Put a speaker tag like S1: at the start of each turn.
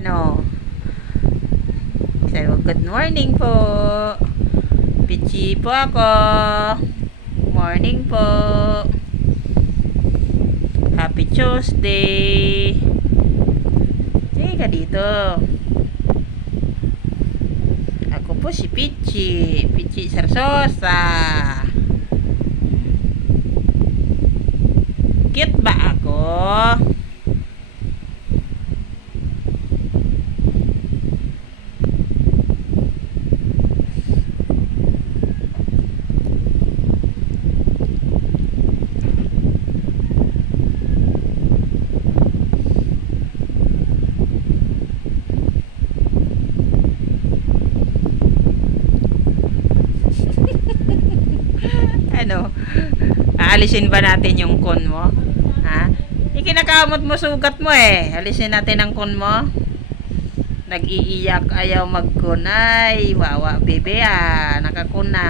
S1: Ano? Mo, good morning po. Pichi po ako. Morning po. Happy Tuesday. Sige ka dito. Ako po si Pichi. Pichi Sarsosa. Cute ba ako? Ano? Aalisin ba natin yung kon mo? Ha? Ikinakamot mo sugat mo eh. Alisin natin ang kon mo. Nag-iiyak ayaw magkun. Ay, wawa bebe ah. Nakakun na.